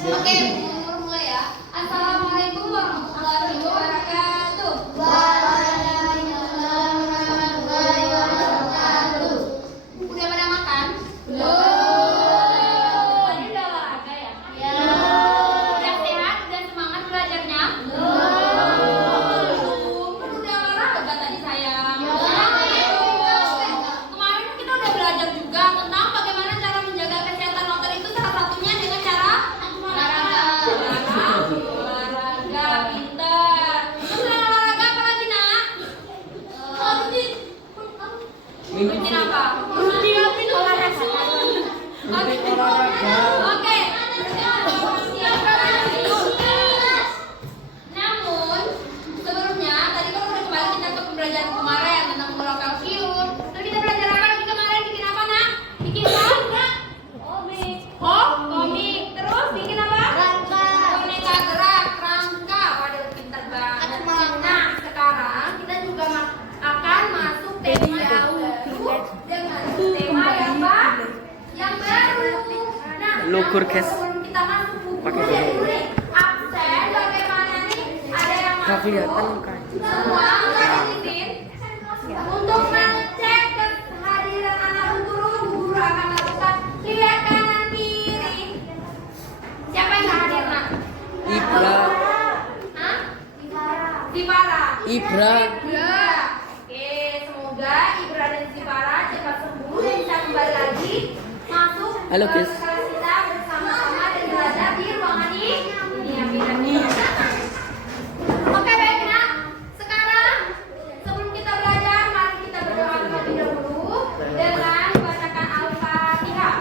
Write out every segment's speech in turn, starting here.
Oke, mulai ya. Assalamualaikum warahmatullahi wabarakatuh. Waalaikumsalam warahmatullahi wabarakatuh. Udah pada makan? Belum. Tadi udah olahraga ya? Ya. Udah sehat? Udah semangat belajarnya? Belum. Kan udah olahraga tadi sayang. Ya. Kemarin kita udah belajar juga tentang bagaimana cara menjaga kesehatan motor itu, salah satunya dengan cara olahraga, pintar. Terus selain olahraga apa lagi nak? Rutin apa? Rutin olahraga. Oke. Namun sebelumnya tadi kan udah kembali kita ke pembelajaran kemarin tentang mengolah kalsium. Terus kita belajar apa lagi kemarin? Bikin apa nak? Bikin apa? Komik. Oh, komik. Terus bikin apa? Boneka gerak, rangka. Waduh, pintar banget. Nah, sekarang kita juga akan masuk tema yang baru dengan tema yang baru. Nah, Lugur, guys. sebelum kita masuk buku Pakai ya dulu. dulu nih. Absen bagaimana nih? Ada yang Nggak kelihatan masuk. mukanya. Semua nggak izin. Untuk mengecek kehadiran anak guru, guru akan melakukan lihat kanan kiri. Siapa yang nggak hadir nak? Ibra. Hah? Zipara. Ibra. Ibra. Oke, semoga Ibra dan Zipara cepat sembuh dan bisa kembali lagi masuk Halo, ke guys. kelas kita bersama-sama dan belajar di ruangan ini. Oke, baik nak. Sekarang sebelum kita belajar, mari kita berdoa terlebih dahulu dengan membacakan Al-Fatihah.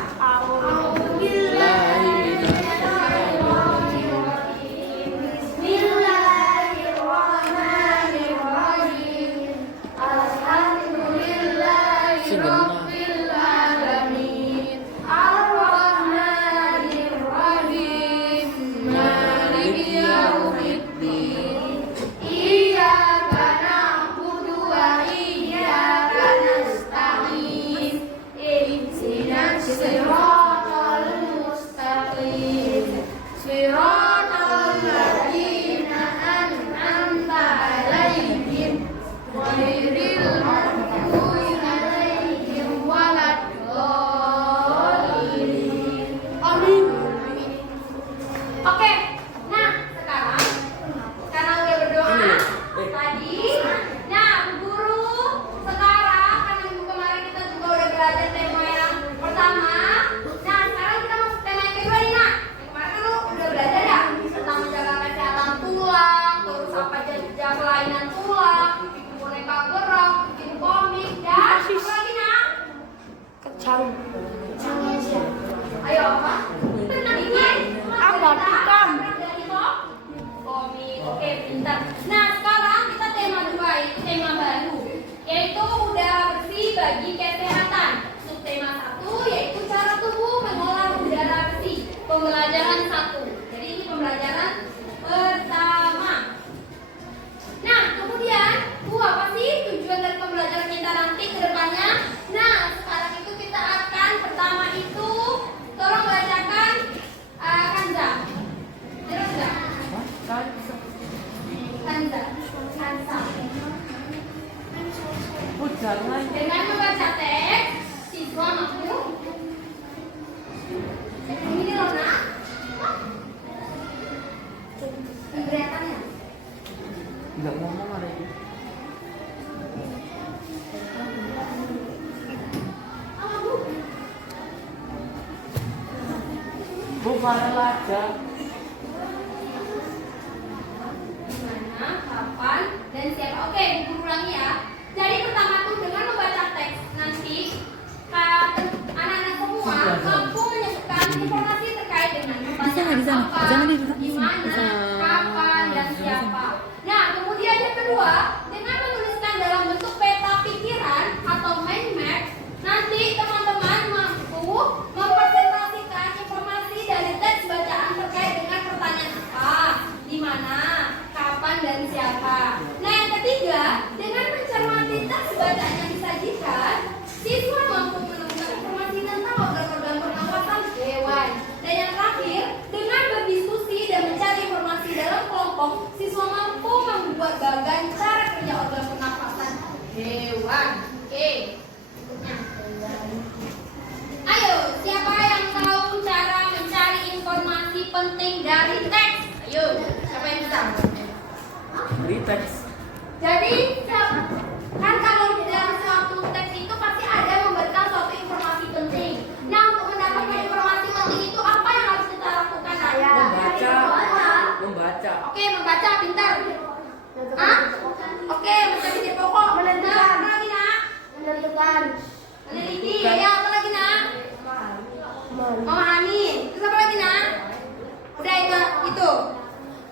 Bismillahirrahmanirrahim. Alhamdulillahirabbil alamin. Ar-Rahmanir-Rahim. Maliki yaumiddin. Iyyaka na'budu wa iyyaka nasta'in. Ihdinas siratal mustaqim. Siratal ladzina an'amta 'alaihim ghairil maghdubi 'alaihim waladdallin. Amin. Oke, nah sekarang karena udah berdoa tadi, nah Bu Guru sekarang karena minggu kemarin kita juga udah belajar tema yang pertama. Nah sekarang kita masuk tema yang kedua nih nak. Yang kemarin kan lu udah belajar ya tentang menjaga kesehatan tulang, terus apa aja kelainan tulang, bikin boneka gerak, bikin komik dan apa lagi nak? Ayo apa? Bikin dari komik. Oke, pintar. Nah, sekarang kita tema kedua, itu tema baru, yaitu udara bersih bagi kesehatan. Subtema 1 yaitu cara tubuh mengolah udara bersih. Pembelajaran 1. Jadi ini pembelajaran pertama. Nah, kemudian apa sih tujuan dari pembelajaran kita nanti ke depannya? Nah, sekarang itu kita akan pertama itu tolong bacakan Kanza. Terus enggak? Kanza. Dengan membaca teks, siswa mampu ini loh nak. Kelihatannya. Nggak ngomong hari ini. Bu, mana aja? Mana, kapan, dan siapa. Oke, Ibu ulangi ya. Jadi pertama tuh dengan membaca teks nanti anak-anak semua mampu menyebutkan informasi terkait dengan pertanyaan apa, di mana, kapan, dan siapa. Nah, kemudian yang kedua, dengan menuliskan dalam bentuk peta pikiran atau mind map, nanti teman-teman mampu mempresentasikan informasi dari teks bacaan terkait dengan pertanyaan apa, di mana, kapan, dan siapa. Nah, yang ketiga, dengan mencermati teks bacaan yang disajikan, siswa mampu menemukan informasi tentang organ-organ pernapasan hewan. Dan yang terakhir, dengan berbicara memberi teks. Jadi kan kalau di dalam suatu teks itu pasti ada memberikan suatu informasi penting. Nah, untuk mendapatkan informasi penting itu apa yang harus kita lakukan? Membaca. Oke, membaca pintar. Hah? Oke, mencari pokok. Menentukan. Apa lagi nak? Menentukan. Meneliti. Ya, apa lagi nak? Memahami. Terus apa lagi nak? Udah itu.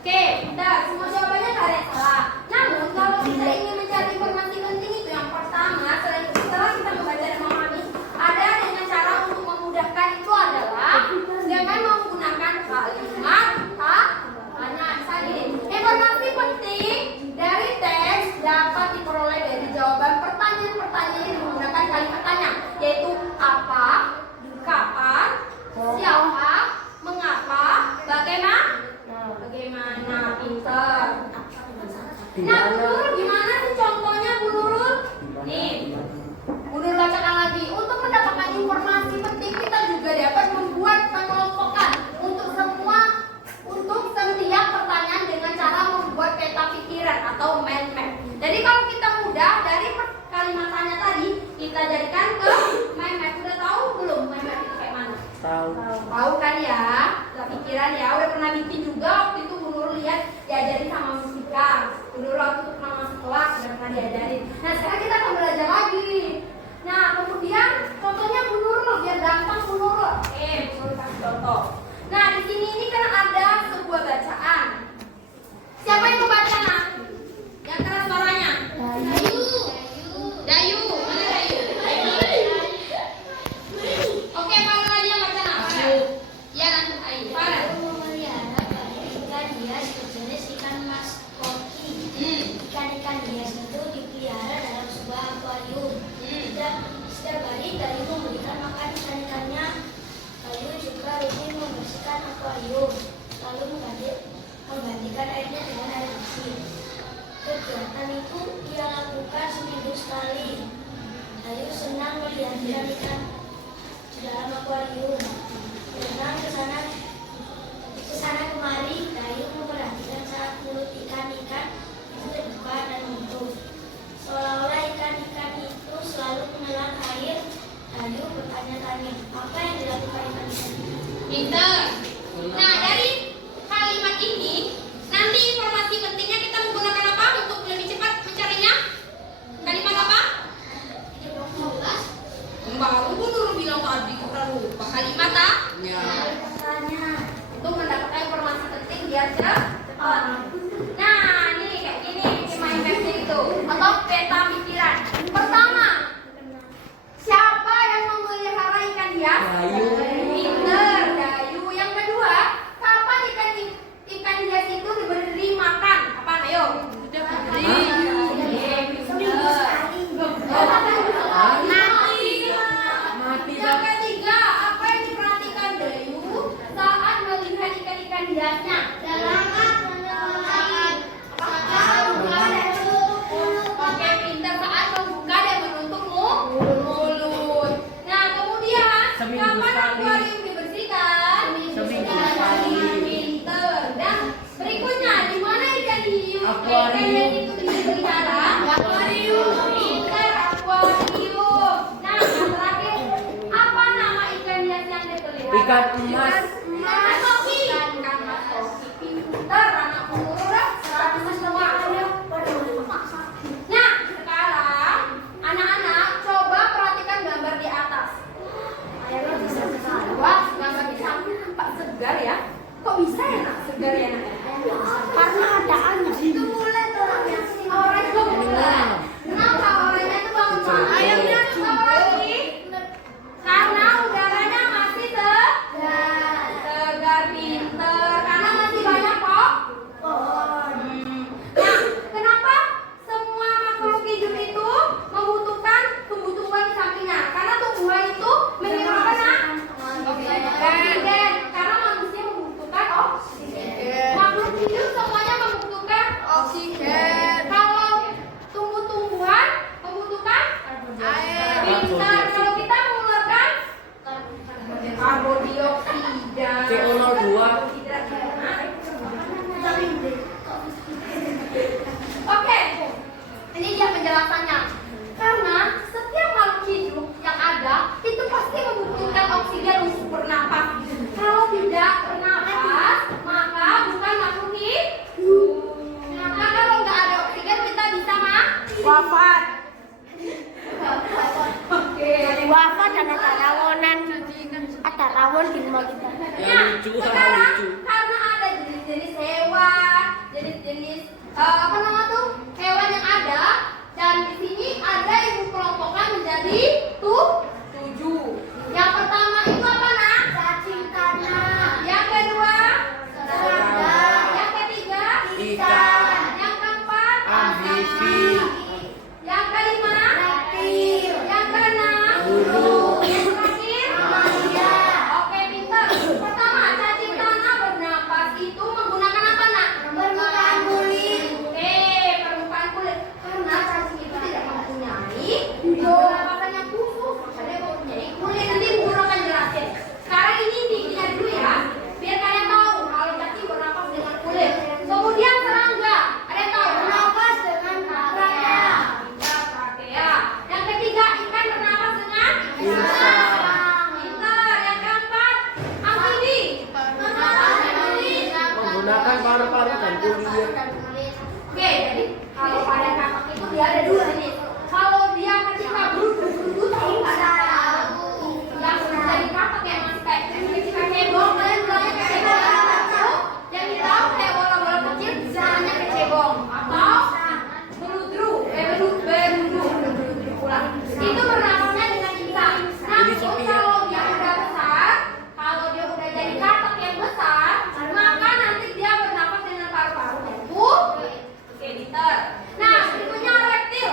Oke, udah semua jawabannya nggak ada yang salah. Namun kalau kita ingin mencari informasi penting itu yang pertama setelah kita membaca dan memahami, ada dengan cara untuk memudahkan itu adalah dengan menggunakan kalimat tanya. Misalnya, informasi penting dari teks dapat diperoleh dari jawaban pertanyaan-pertanyaan yang menggunakan kalimat tanya, yaitu apa, kapan, siapa, mengapa, bagaimana, pintar. Nah, Bu Nurul gimana sih contohnya, Bu Nurul? Nih, Bu Nurul bacakan lagi. Untuk mendapatkan informasi penting kita juga dapat membuat pengelompokan untuk setiap pertanyaan dengan cara membuat peta pikiran atau mind map. Jadi kalau kita mudah dari kalimat tanya tadi kita jadikan ke mind map. Udah tahu belum mind map itu kayak mana? Tahu kan ya? Peta pikiran ya. Udah pernah bikin juga waktu itu Bu Nurul lihat diajarin sama Mustika. Bu Nurul waktu itu pernah masuk kelas udah pernah diajarin. Nah sekarang kita akan belajar lagi. Nah kemudian contohnya Bu Nurul biar gampang Bu Nurul. Bu Nurul kasih contoh. Nah di sini ini kan ada sebuah bacaan. Siapa yang membaca nak? Yang keras suaranya. Dayu. Mana Dayu? Oke, Farel lagi yang baca nak. Ya nanti Ayu. Farel. Memelihara ikan hias berjenis ikan mas koki. Ikan-ikan hias itu dipelihara dalam sebuah akuarium. Setiap hari Dayu memberikan makan ikan-ikannya. Dayu juga rutin membersihkan akuarium, lalu menggantikan airnya dengan air bersih. Kegiatan itu ia lakukan seminggu sekali. Dayu senang melihat ikan-ikan di dalam akuarium. Berenang ke sana kemari, Dayu memperhatikan saat mulut ikan-ikan itu terbuka dan menutup. Seolah-olah ikan-ikan itu selalu menelan air. Dayu bertanya-tanya, apa yang dilakukan ikan-ikan itu? Pintar. Nah dari kalimat ini nanti informasi pentingnya kita menggunakan apa untuk lebih cepat mencarinya? Kalimat apa? Baru Bu Nurul bilang tadi kita lupa kalimat untuk mendapatkan informasi penting biar cepat. Nah ini kayak gini mind map itu atau peta pikiran. Pertama, siapa yang memelihara ikan hias? Pintar, Dayu. Yang kedua, kapan ikan hias itu diberi makan? Kapan? Ayo. Yang ketiga, apa yang diperhatikan Dayu saat melihat ikan-ikan hiasnya? Oke, pintar saat membuka dan menutup mulut. Nah, kemudian kapan akuarium dibersihkan? Seminggu sekali. Pintar. Dan berikutnya, di mana ikan hiu Akuarium. itu dipelihara? Akuarium. Pintar, akuarium. Nah, yang terakhir, apa nama ikan hias yang dipelihara? Ikan emas. Ikan koki. Ikan mas koki. Pintar, anak murah. 100 semua. Nah, sekarang anak-anak coba perhatikan gambar di atas. Wah, gambar di samping nampak segar ya. Kok bisa ya nak segar ya nak? Karena ada angin. Itu mulai orangnya. Orangnya itu mulai. Kenapa orangnya itu bangun? Ayamnya apa lagi? Karena udaranya masih segar, pinter. Karena masih banyak kok. Nah, kenapa semua makhluk hidup itu membutuhkan tumbuh-tumbuhan di sampingnya? Karena tumbuhan itu menghirup apa nak? Oksigen. Karena manusia membutuhkan oksigen. Makhluk hidup semuanya membutuhkan oksigen. Kalau tumbuh-tumbuhan membutuhkan air. Pintar. Kalau kita mengeluarkan karbon dioksida. CO2. Ini dia penjelasannya. Karena setiap makhluk hidup yang ada itu pasti membutuhkan oksigen untuk bernapas. Kalau tidak bernapas, maka bukan makhluk hidup. Maka kalau nggak ada oksigen kita bisa wafat. Oke. Wafat dan ada rawonan. Ada rawon di rumah kita. Nah, sekarang karena ada jenis-jenis hewan, jenis-jenis apa nama tuh hewan yang ada, dan di sini ada yang dikelompokkan menjadi 7. Yang pertama itu apa nak? Cacing tanah. Yang kedua Serangga. Yang ketiga Ikan. Yang keempat Amfibi. Yang kelima Reptil. Yang keenam Burung. Yang terakhir Mamalia. Oke, pintar. Pertama, cacing tanah bernapas itu menggunakan apa nak? Permukaan kulit. Oke, permukaan kulit. Karena cacing itu tidak mempunyai pernapasan yang khusus, makanya dia mempunyai kulit. Nanti guru akan jelasin. Sekarang ini intinya dulu ya, biar kalian tahu kalau cacing bernapas dengan kulit. Kemudian serangga, ada yang tahu? Bernapas dengan trakea. Trakea. Yang ketiga, ikan bernapas dengan Insang. pintar. Yang keempat, amfibi. Menggunakan paru-paru dan kulit. Oke, jadi kalau pada kakak itu dia ada 2 jenis. Kalau dia ketika berut tahu nggak ada yang jadi kakak yang masih kayak cebong, kalian bilangnya kayak cebong nggak tahu? Yang tahu kayak bola-bola kecil bilangnya kayak cebong atau berudu. Itu bernapasnya dengan insang. Namun kalau dia udah besar, kalau dia udah jadi kakak yang besar, maka nanti dia bernapas dengan paru-paru yaitu Oke, pintar. Nah, berikutnya reptil.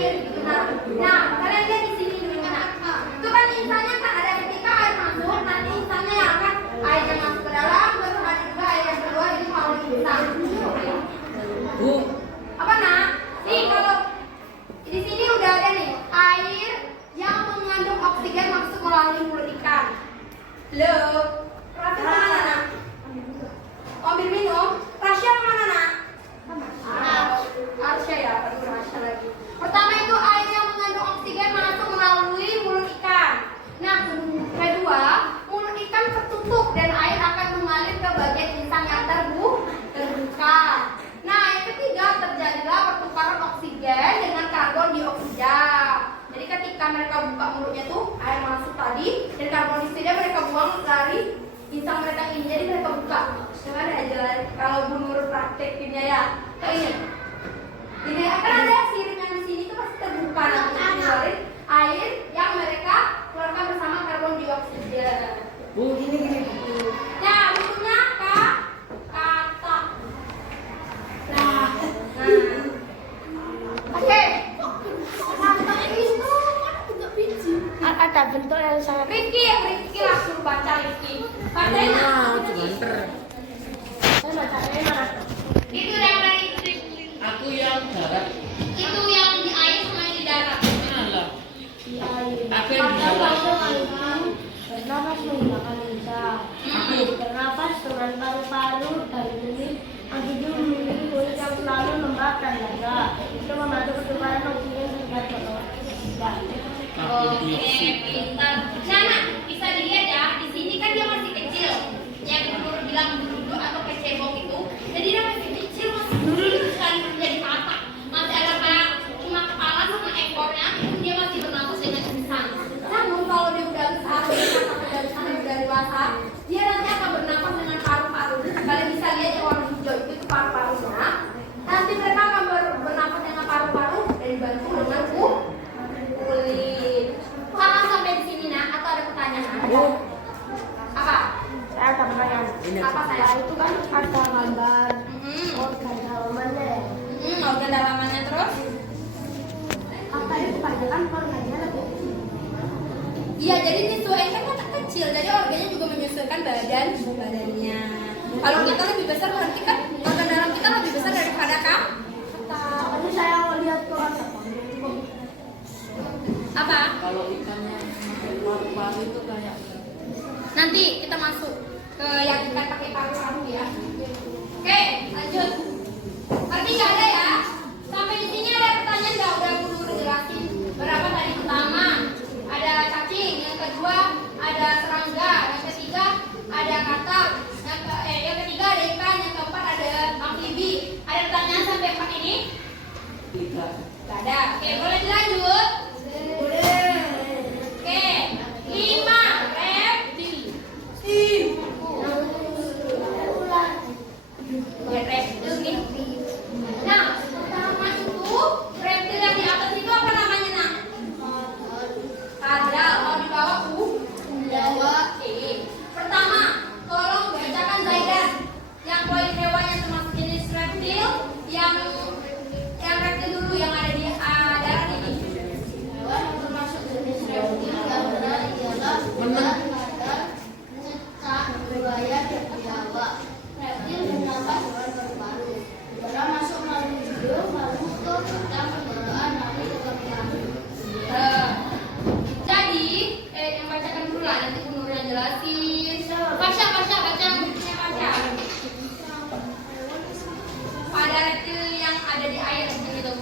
air gitu. Nah, kalian lihat di sini dulu nah. Itu kan insangnya kan ada ketika air masuk, nanti insangnya yang akan air yang masuk ke dalam, terus ada juga air yang keluar itu melalui insang. Bu, Apa nak? Nih kalau di sini udah ada nih air yang mengandung oksigen masuk melalui mulut ikan. Loh, Rafi mana nak? Ambil minum. Rasya mana nak? Arsya ya, aduh Rasya lagi. Pertama itu air yang mengandung oksigen masuk melalui mulut ikan. Nah, kedua, mulut ikan tertutup dan air akan mengalir ke bagian insang yang terbuka. Nah, yang ketiga terjadilah pertukaran oksigen dengan karbon dioksida. Jadi ketika mereka buka mulutnya tuh air masuk tadi dan karbon dioksida mereka buang dari insang mereka ini. Jadi mereka buka. Gimana aja kalau Bu Nur praktekinnya ya? Ini akan ada sirip yang di sini tuh pasti terbuka nanti mengeluarkan air yang mereka keluarkan bersama karbon dioksida. Bu, gini. Nah, bentuknya kata. Nah. Oke. Ada bentuk yang sangat Riki langsung baca Riki. Bacanya. saya bacanya mana? Itu yang dari Aku yang darat. itu yang di air sama yang di darat. Alah. Di air. Aku yang di darat. Bernapas menggunakan lidah. Bernapas dengan paru-paru dan mulut. Oksigen memiliki kulit yang selalu lembab dan dada. Itu membantu pertukaran oksigen hingga ke bawah. Oke, pintar. Nah, bisa dilihat ya, di sini kan dia masih kecil. Yang dulu bilang dulu atau kecebong itu. Jadi dia masih kecil, masih dulu sekali menjadi kata. Masih ada kayak cuma kepala sama ekornya, dia masih bernapas dengan insang. Namun kalau dia udah besar, udah dewasa, dia nanti akan bernapas dengan paru-paru. Kalian bisa lihat yang warna hijau itu paru-parunya. Nanti mereka akan bernapas dengan paru-paru dan dibantu dengan kulit. Paham sampai di sini nak? Atau ada pertanyaan? Apa? Saya ada pertanyaan. Apa saya? Itu kan ada gambar Mm-mm. organ dalamannya. Organ dalamannya terus? Apa itu kebanyakan organnya lebih kecil? Iya, jadi menyesuaikan kan kecil. Jadi organnya juga menyesuaikan badannya. Kalau kita lebih besar berarti kan organ dalam kita lebih besar daripada kata. Tadi saya lihat ke apa? Apa? Kalau ikannya paru-paru itu kayak Nanti kita masuk ke yang ikan pakai paru-paru ya. Oke, lanjut. Berarti nggak ada ya? Sampai di sini ada pertanyaan nggak? Udah dulu jelasin berapa tadi? Pertama ada cacing, yang kedua ada serangga, yang ketiga ada katak, yang ketiga ada ikan, yang keempat ada amfibi. Ada pertanyaan sampai empat ini? tidak. Nggak ada. Oke, boleh dilanjut? Boleh. Oke, 5 reptil. Ya, reptil nih. Nah, pertama itu reptil yang di atas itu apa namanya nak? Kadal. Kalau di bawah Oke. Pertama, tolong bacakan Zaidan. Yang poin hewannya termasuk jenis reptil, yang reptil dulu yang ada di darat ini. Hewan yang termasuk jenis reptil yang benar ialah ular, kadal, cecak, buaya, dan biawak. Reptil bernafas dengan paru-paru. Udara masuk melalui hidung, lalu ke batang tenggorokan, lalu ke paru-paru. Jadi, yang bacakan dulu lah, nanti Bu Nur yang jelasin. Baca bukunya Pasha. Ada reptil yang ada di air gitu.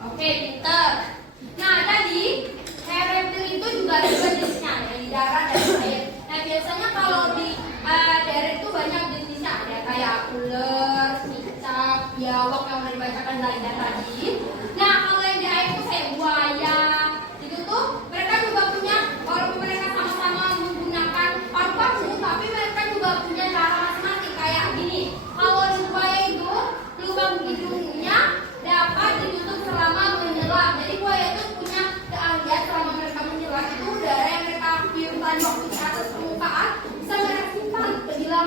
Oke, pinter. Nah, tadi reptil itu juga ada dua jenisnya, yang di darat dan di air. Nah, biasanya kalau di darat itu banyak jenisnya, ada kayak ular, cicak, biawak yang udah dibacakan Zaidan tadi. Nah, kalau yang di air itu kayak buaya. Itu tuh mereka juga punya, walaupun mereka sama-sama menggunakan paru-paru, tapi mereka juga punya cara masing-masing kayak gini. Kalau di buaya itu lubang hidungnya dapat ditutup selama menyelam. Jadi buaya itu punya keahlian selama mereka menyelam itu udara yang mereka hirup tadi waktu ke atas permukaan bisa mereka simpan bila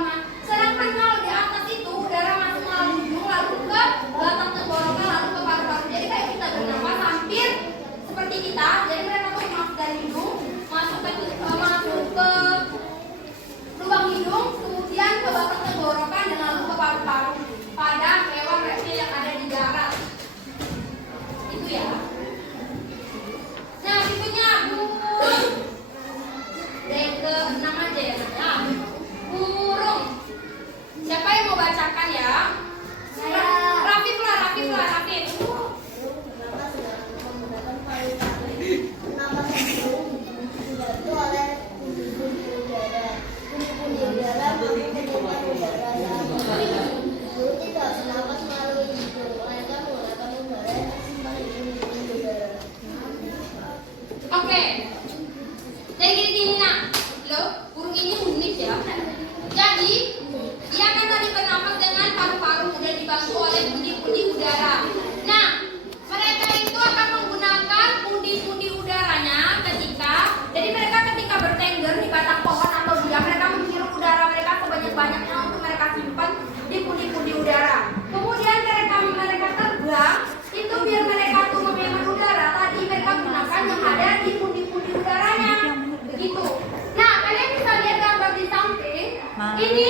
Ini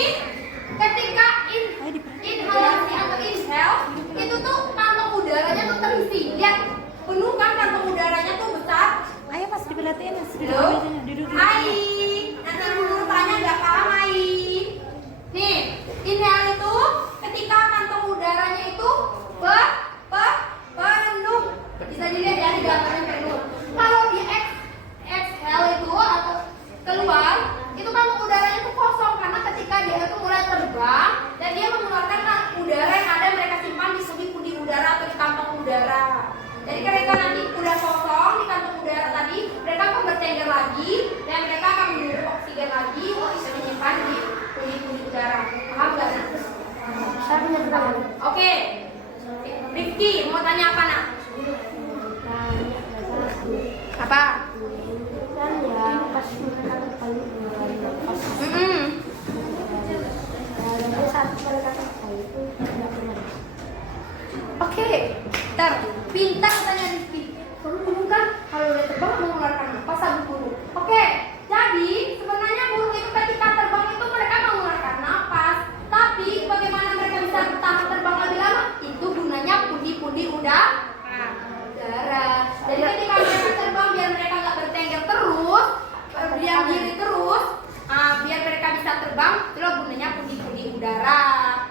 ketika inhalasi atau inhale itu tuh kantong udaranya tuh terisi. Lihat, penuh kan kantong udaranya tuh besar. Ayo Mas diperhatiin Mas. Duduk. Ai, nanti guru tanya nggak paham Ai. Nih, inhale itu ketika kantong udaranya itu penuh. Bisa dilihat ya di gambarnya penuh. Kalau di exhale itu atau keluar, itu kantong udaranya itu kosong karena ketika dia itu mulai terbang dan dia mengeluarkan udara yang ada mereka simpan di pundi-pundi udara atau di kantong udara. Jadi ketika nanti udah kosong di kantong udara tadi, mereka akan bertengger lagi dan mereka akan menghirup oksigen lagi untuk disimpan di pundi-pundi udara. Paham nggak? Oke. Rifki mau tanya apa nak? Apa? Kan ya pas mereka terbang pas saat mereka terbang itu tidak benar. Oke, pintar tanya Rizky. Kamu bingung kan kalau udah terbang mengeluarkan apa sabuk burung? Oke, jadi sebenarnya burung itu ketika terbang itu mereka mengeluarkan napas. Tapi bagaimana mereka bisa bertahan terbang lebih lama? Itu gunanya pundi-pundi udara. Jadi ketika mereka terbang biar mereka nggak bertengger terus, berdiam diri terus, biar mereka bisa terbang, itu gunanya pundi-pundi udara.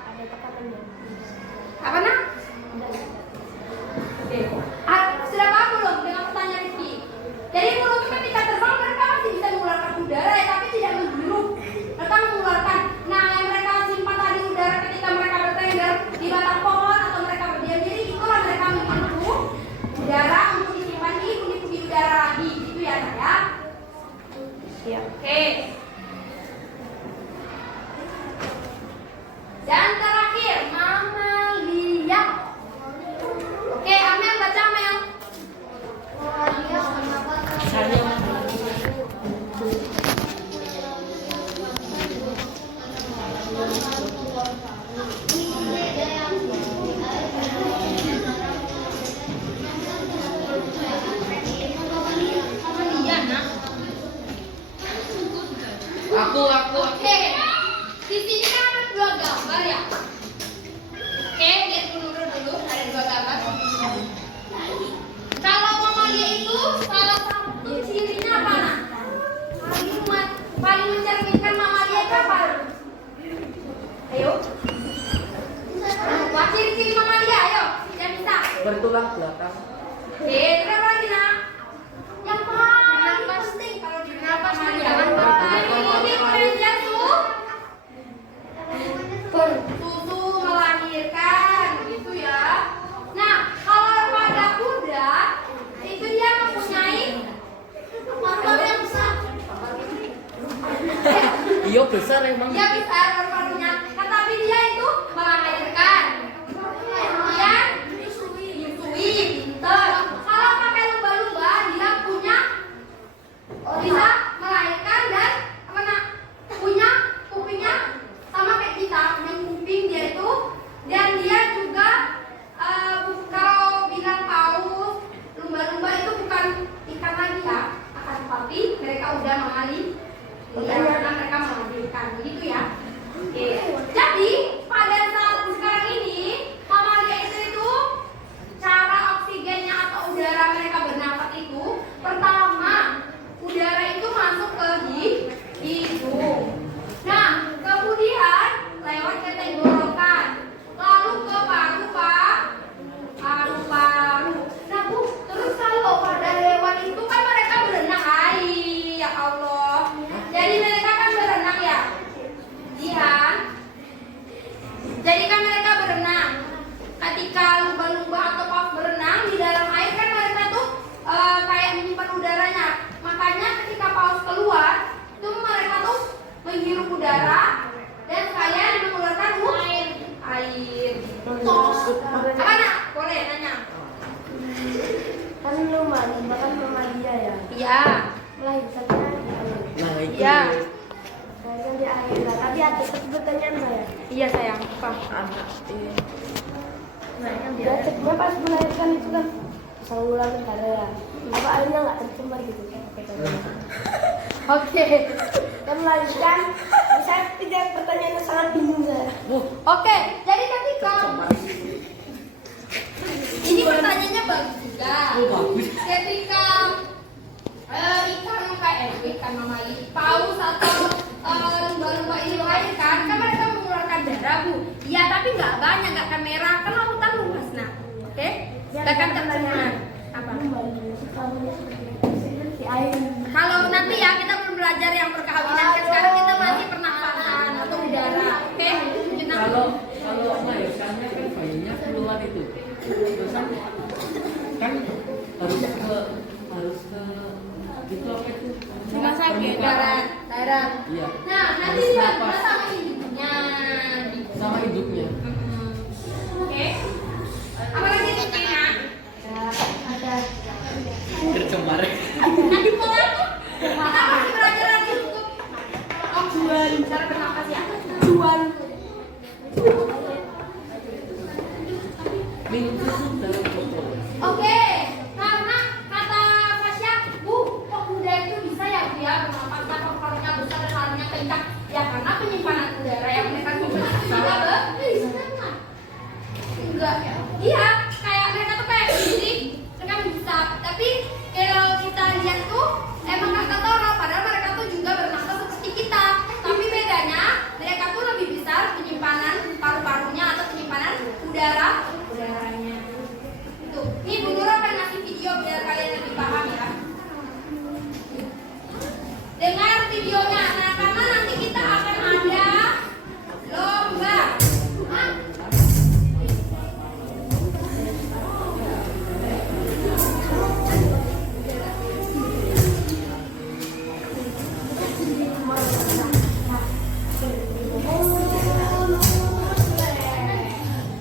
Ada tekanan. Apa nak? Oke. Sudah paham belum dengan pertanyaan Rizky? Jadi burung itu ketika terbang mereka masih bisa mengeluarkan udara ya, tapi tidak menghirup. Mereka mengeluarkan. Nah, yang mereka simpan tadi udara ketika mereka bertengger di batang pohon atau mereka berdiam diri, itulah mereka menghirup udara untuk disimpan di pundi-pundi udara lagi, gitu ya saya. Iya. Oke. Dan terakhir, mamalia. Oke, Amel baca Amel. Saya Mamalia, nak. aku. Oke. Di sini kan ada dua gambar ya. Oke, lihat dulu ada dua gambar. Kalau mamalia itu salah satu cirinya apa nak? Paling mencerminkan mamalia itu apa? Ayo. Wah, ciri-ciri mamalia, ayo. Yang bisa. bertulang belakang. Oke, terus apa lagi nak? Yang paling penting kalau di napas jangan ini pengajian tuh. Susu melahirkan, gitu ya. Nah, kalau pada kuda itu dia mempunyai paru yang besar. Iya besar emang. Dia besar paru-parunya, tetapi dia itu melahirkan. Kemudian menyusui, pinter. Kalau pakai lumba-lumba, dia punya bisa melahirkan dan apa nak? Punya kupingnya sama kayak kita, punya kuping dia itu, dan dia juga kalau bilang paus, lumba-lumba itu bukan ikan lagi ya, akan tetapi mereka udah mengalami. Karena mereka melahirkan, begitu ya. Oke. Jadi pada saat sekarang ini mamalia itu cara oksigennya atau udara mereka bernapas itu pertama udara itu masuk ke hidung. Nah kemudian lewat ke tenggorokan, lalu ke paru-paru. Nah bu, terus kalau pada hewan itu kan mereka berenang, ya Allah. Jadi mereka kan berenang ya, Jihan. Jadi kan mereka berenang. Ketika lumba-lumba atau paus berenang di dalam air kan mereka tuh kayak menyimpan udaranya. Makanya ketika paus keluar, itu mereka tuh menghirup udara dan sekalian mengeluarkan air. Apa nak? Boleh nanya. Kan lumba kan mamalia ya. Iya. Melahirkannya Nah itu. Iya. melahirkan di air. Nah, tadi ada pertanyaan saya. Iya sayang. Apa? Anak. Ceknya pas melahirkan itu kan saluran negara ya. Apa airnya nggak tercemar gitu? Oke. Kan melahirkan, saya tidak Oke, jadi ketika ini pertanyaannya bagus juga. Oh, bagus. Ketika ikan mamalia, paus atau lumba-lumba ini melahirkan, kan mereka mengeluarkan darah, Bu. Iya, tapi nggak banyak, nggak akan merah, kan lautan luas. Nah, oke? Nggak akan tercemar. Apa? Kalau nanti ya kita belum belajar yang perkawinan, kan sekarang kita masih pernafasan atau udara, oke? Kalau melahirkannya kan bayinya keluar itu. Terus kan harus ke itu apa itu? Rumah sakit, darat. Iya. Nah, nanti dibantu sama hidupnya. Sama hidupnya. Oke. Apa lagi hidupnya? Ada Tercemar. Nanti pola tuh. Kita masih belajar lagi untuk jual cara bernapas ya. Jual. Minum susu dalam botol. Oke. Karena kata Fasya, Bu, kok kuda itu bisa ya dia bernapas paru-parunya besar dan halnya kencang? Ya karena penyimpanan udara yang mereka simpan itu juga enggak ya. Iya, kayak mereka tuh kayak gini, mereka bisa. Tapi kalau kita lihat tuh emang Krakatau, padahal mereka tuh juga bernapas seperti kita. Tapi bedanya mereka tuh lebih besar penyimpanan paru-parunya atau penyimpanan udaranya. Itu. Nih Bu Nurul akan ngasih video biar kalian lebih paham ya. Dengar videonya, nah karena nanti kita akan ada lomba.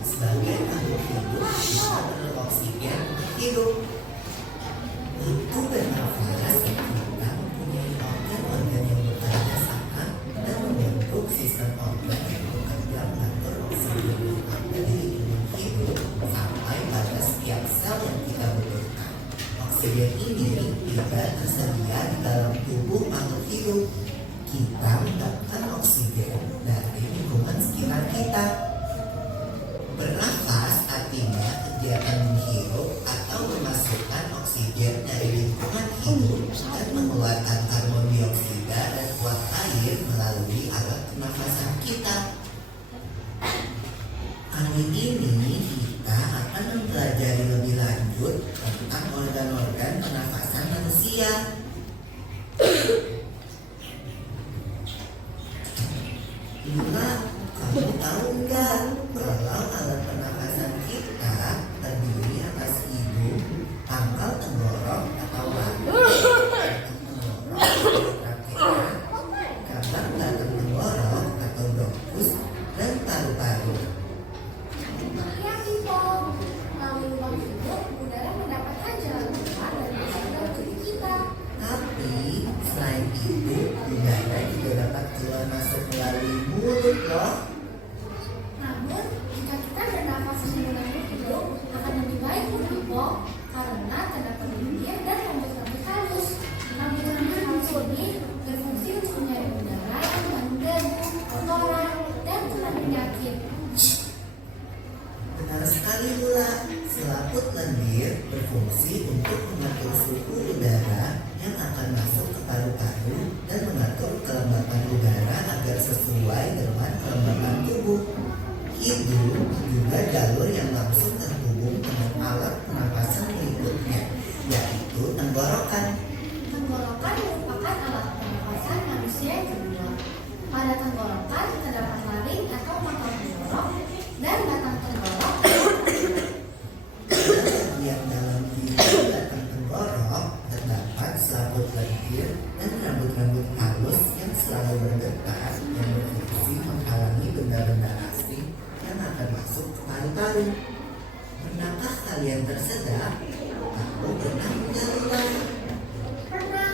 Sebagai makhluk hidup, kita perlu oksigen hidup. Untuk bernafas, kita mempunyai organ-organ yang bekerja sama dan membentuk sistem organ yang bekerja mengatur oksigen yang ada di lingkungan hidup sampai pada setiap sel yang kita butuhkan. Oksigen ini tidak tersedia di dalam tubuh makhluk hidup. Kita mendapatkan oksigen dari lingkungan sekitar kita. Bernafas artinya kegiatan menghirup atau memasukkan oksigen dari lingkungan hidup dan mengeluarkan karbon dioksida dan uap air melalui alat pernafasan kita. Kali ini kita akan mempelajari lebih lanjut tentang organ-organ pernafasan manusia. Lila, kamu tahu nggak kalau alat pernafasan kita terdiri atas hidung, pangkal tenggorok atau trakea, kabel belakang tenggorok atau bronkus, dan paru-paru. ya people. Melalui ruang hidup, udara mendapatkan jalan keluar dan masuk ke tubuh kita. Tapi selain itu, udara juga dapat keluar masuk melalui mulut loh. Namun, jika kita bernafas menggunakan hidup, akan lebih baik people, karena terdapat bibir dan rambut-rambut halus. Rambut-rambut halus ini berfungsi untuk menyaring udara yang mengandung kotoran dan kuman penyakit. Benar sekali Lula, selaput lendir berfungsi untuk mengatur suhu udara yang akan masuk ke paru-paru dan mengatur kelembapan udara agar sesuai dengan kelembapan tubuh. Hidung juga jalur yang langsung terhubung dengan alat pernapasan berikutnya, yaitu tenggorokan. Tenggorokan merupakan alat pernapasan manusia yang kedua. Pada tenggorokan terdapat laring atau mangkal tenggorok dan batang tenggorok. Pada bagian dalam hidung batang tenggorok terdapat selaput lendir dan rambut-rambut halus yang selalu bergetar yang berfungsi menghalangi benda-benda asing yang akan masuk ke paru-paru. Pernahkah kalian tersedak? Kamu pernah menjalulah? Pernah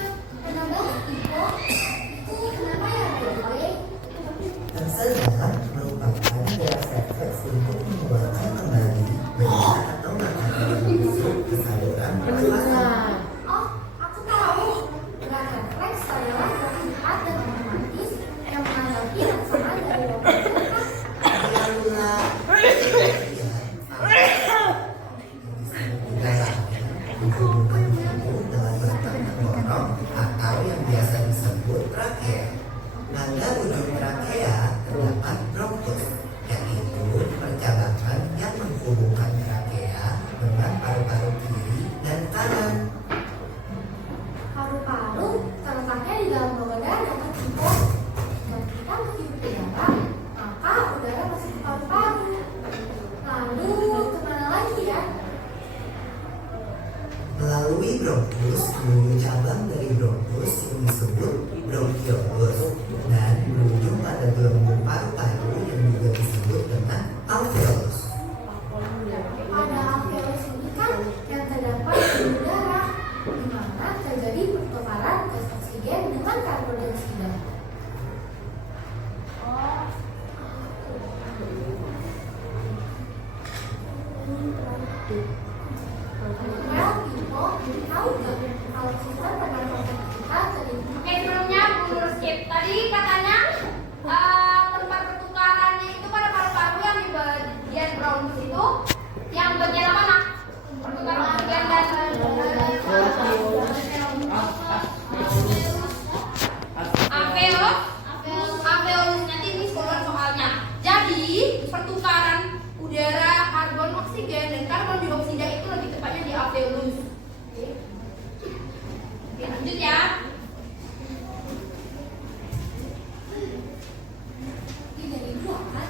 banget Ipo. Itu kenapa ya Boy? Tersedak merupakan refleks untuk mengeluarkan kembali benda atau makanan yang masuk ke saluran pernafasan. Oh, aku tahu. Gerak refleks adalah gerak cepat dan otomatis yang menghadapi rangsangan dari lubang. bronkus menuju cabang dari bronkus yang disebut bronkiolus dan berujung pada gelembung paru-paru yang juga disebut dengan alveolus. Pada alveolus ini kan yang terdapat di udara, di mana terjadi pertukaran gas oksigen dengan karbon dioksida. Well, people, tahu nggak kalau sistem pernafasan kita terdiri Oke, sebelumnya Bu Nur skip. Tadi katanya tempat pertukarannya itu pada paru-paru yang di bagian bronkus itu, yang bagian mana? Pertukaran oksigen dan alveolus. Nanti ini sekolah soalnya. Jadi pertukaran udara karbon oksigen dan karbon dioksida itu lebih tepatnya di alveolus. Oke, lanjut ya. terdiri dari dua kan,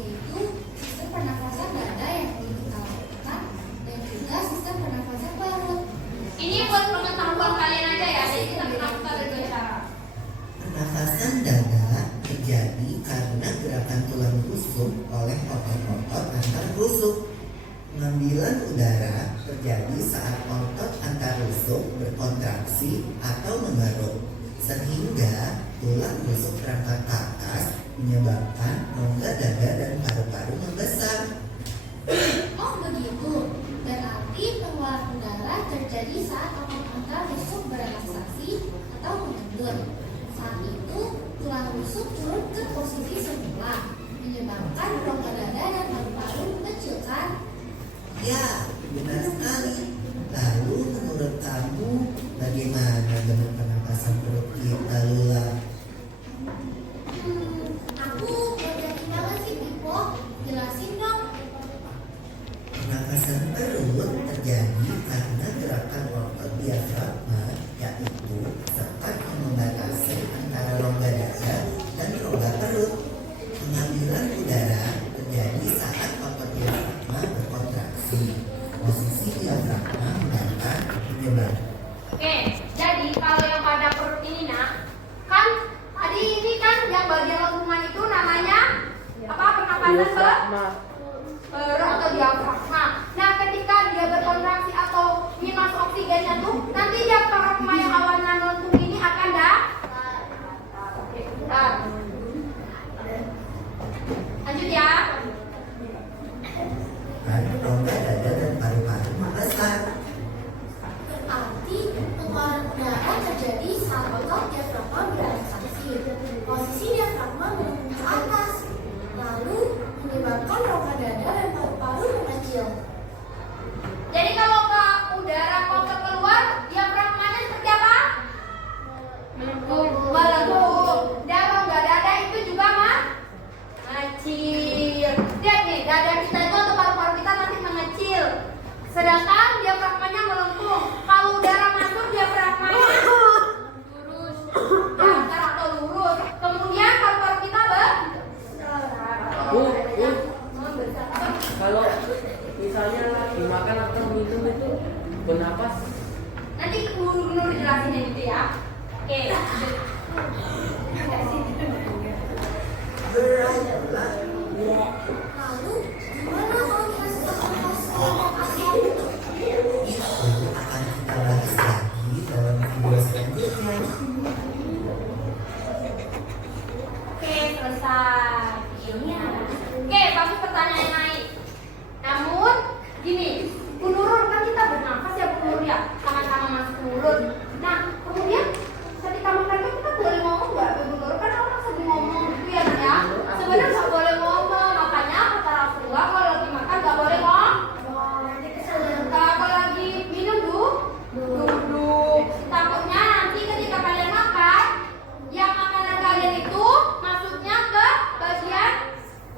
yaitu sistem pernafasan dada yang perlu kita lakukan dan juga sistem pernafasan perut. Ini buat pengetahuan kalian aja ya. Jadi kita kenalkan ada dua cara. Pernafasan dada terjadi karena gerakan tulang rusuk oleh otot-otot antar rusuk. Pengambilan udara terjadi saat otot antar rusuk berkontraksi atau mengeruk, sehingga tulang rusuk terangkat ke atas menyebabkan rongga dada dan paru-paru membesar. Oh begitu, berarti pengeluaran udara terjadi saat otot antar rusuk berelaksasi atau mengendur. Saat itu tulang rusuk turun ke posisi semula, menyebabkan rongga dada dan paru-paru mengecilkan. Ya, benar sekali. Lalu menurut kamu bagaimana dengan pernapasan perut kita, Lula? Aku belajar gimana sih, Pipo? Jelasin dong. Pernapasan perut terjadi karena gerakan otot diafragma, yaitu sekat yang membatasi antara rongga dada dan rongga perut. Pengambilan udara terjadi saat otot diafragma berkontraksi. Posisi diafragma mendatar menyebar. Oke, jadi kalau yang pada perut ini nak, kan tadi ini kan yang bagian lengkungan itu namanya apa? Pernapasan perut atau diafragma. Nah, ketika dia berkontraksi atau ingin masuk oksigennya tuh, nanti diafragma yang awalnya melengkung ini akan Oke, bentar. Lanjut ya. Dan rongga dada dan paru-paru membesar. Berarti pengeluaran udara terjadi saat otot diafragma berelaksasi. Posisi diafragma melengkung ke atas, lalu menyebabkan rongga dada dan paru-paru mengecil. Jadi kalau ke udara kotor keluar, diafragmanya seperti apa? Melengkung. Dan rongga dada itu juga mengecil. Lihat nih, dada kita itu atau paru-paru kita nanti mengecil. Sedangkan diafragmanya melengkung. Kalau udara masuk, diafragmanya lurus, datar atau lurus. Kemudian paru-paru kita Kalau misalnya dimakan atau minum itu bernapas. nanti Nur jelasin itu ya. Oke. Lalu, gimana kalau kita sedang nafas? Itu akan kita bahas lagi dalam video selanjutnya. Oke, selesai videonya. Oke, bagus pertanyaan yang lain. Namun, gini, Bu Nurul kan kita bernafas ya Bu Nurul ya, sama-sama masuk mulut. Nah, kemudian ketika makan kan kita boleh ngomong nggak Bu Nurul? Kan orang sering ngomong gitu ya Nak ya. Sebenarnya nggak boleh ngomong, makanya kata Rasulullah kalau lagi makan nggak boleh ngomong. Kalau lagi minum duduk. Takutnya nanti ketika kalian makan, yang makanan kalian itu masuknya ke bagian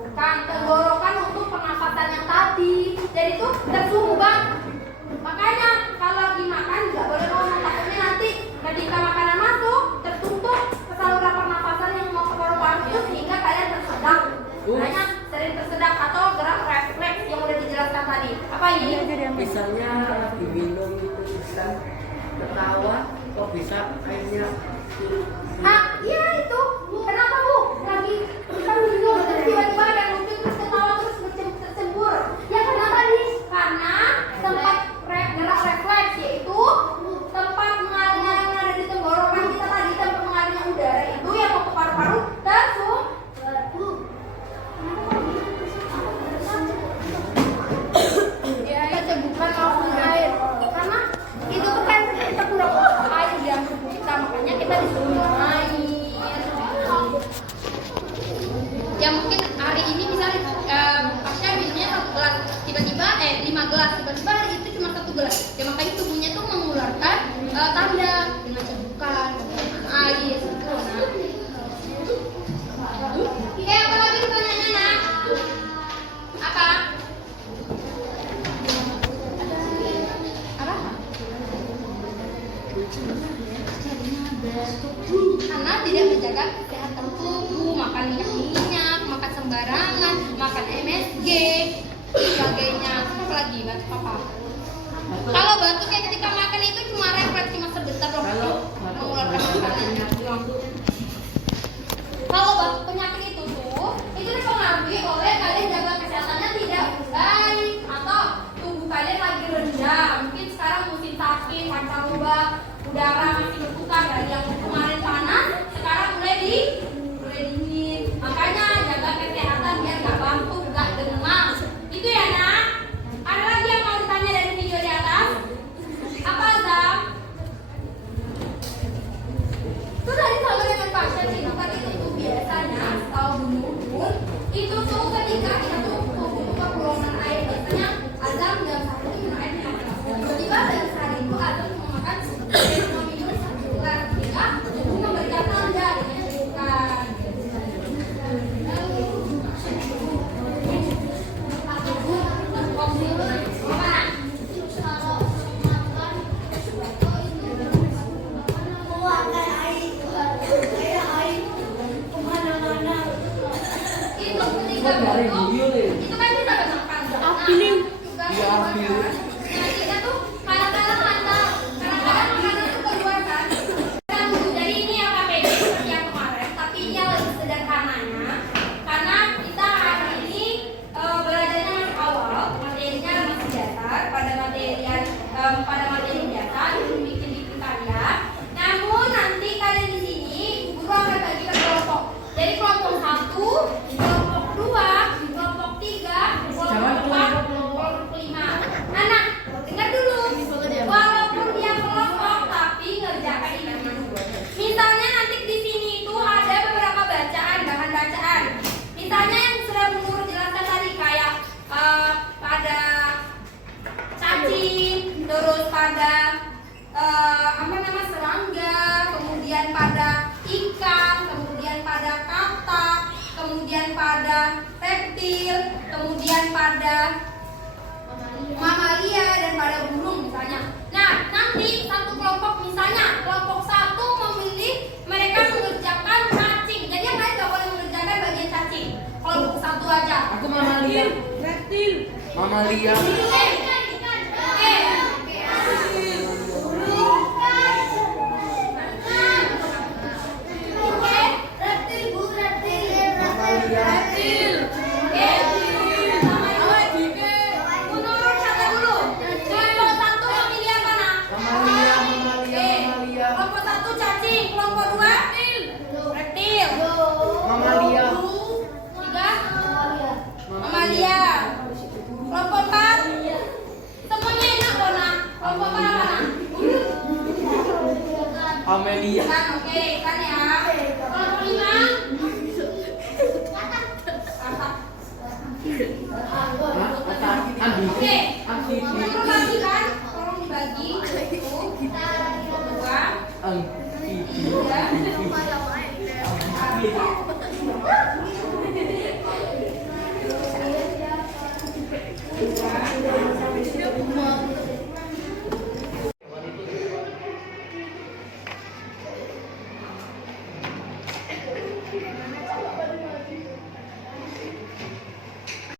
bukan tenggorokan untuk pernafasan yang tadi. Jadi itu tersumbat. Makanya kalau lagi makan nggak boleh ngomong, takutnya nanti ketika makanan masuk tertutup ke saluran pernafasan yang mau ke paru-paru itu sehingga kalian tersedak. Makanya sering tersedak atau gerak refleks yang udah dijelaskan tadi. Apa ini? Misalnya diminum itu bisa ketawa kok bisa airnya Nah, iya itu. Kenapa Bu? Lagi kita bingung terus tiba-tiba ada yang lucu terus ketawa terus bercembur. Ya karena tadi sempat gerak refleks yaitu tempat mengalirnya yang ada di tenggorokan kita tadi, tempat mengalirnya udara itu yang mau ke paru-paru langsung ya bukan langsung air karena itu tuh kan kita kurang air di tubuh kita, makanya kita disuruh minum air. Ya mungkin hari ini misalnya Pasha minumnya 1 gelas, tiba-tiba 5 gelas, tiba-tiba hari itu cuma 1 gelas. Ya makanya tubuhnya tuh mengeluarkan tanda dengan cebukan air gitu. Oke, apa lagi pertanyaannya nak? Apa? Karena tidak menjaga kesehatan tubuh, makan minyak, makan sembarangan, makan MSG, sebagainya. Apa lagi batuk apa? Kalau batuk kayak ketika makan itu cuma refleks, cuma sebentar dong. Mengeluarkan makanan doang. Kalau batuk penyakit itu dipengaruhi oleh kalian jaga kesehatannya tidak baik atau tubuh kalian lagi rendah. Mungkin sekarang musim sakit, pancaroba, udara masih berputar dari yang kemarin panas, sekarang mulai dingin. Makanya jaga kesehatan biar nggak batuk, nggak demam. Itu ya nak. Ada lagi yang mau ditanya dari video di atas? Apa Zam? Itu dari sama dengan pasien itu kan itu biasanya tahu dulu itu tuh ketika kita tuh kekurangan air biasanya Azam dalam sehari itu minum air 5 gelas. Tiba-tiba dalam sehari itu Azam cuma makan 5 minum 1 gelas. Ketika tubuh memberikan tanda dengan cebukan. Itu ketika batuk, itu kan kita makan. Ini kita tuh kadang-kadang makanan tuh keluar kan. Jadi ini yang KPD seperti yang kemarin, tapi ini yang lebih sederhananya. Karena kita hari ini belajarnya masih awal, materinya masih dasar. Pada materi dasar bikin karya. Namun nanti kalian di sini guru akan bagi ke kelompok. Jadi kelompok 1, kelompok 2, kelompok 3, kelompok 4, kelompok 5. Anak, dengar dulu. Walaupun dia kelompok tapi ngerjakan ini. Misalnya nanti di sini itu ada beberapa bacaan, bahan bacaan. Misalnya yang sudah guru jelaskan tadi kayak pada cacing, terus pada serangga, kemudian pada ikan, kemudian pada katak, kemudian pada reptil, kemudian pada mamalia dan pada burung misalnya. Nah, nanti satu kelompok misalnya kelompok 1 memilih mereka mengerjakan cacing. Jadi yang lain nggak boleh mengerjakan bagian cacing. Kelompok 1 aja. aku mamalia. Reptil. Mamalia. Menurut catat dulu. Kelompok 1 memilih apa nak? Kelompok 1 cacing, kelompok 2 reptil. Mamalia. 3 mamalia. Kelompok 4 semuanya enak loh nak. Kelompok 4 apa nak? Amelia. Kan oke kan ya. Kelompok 5 Andi. oke.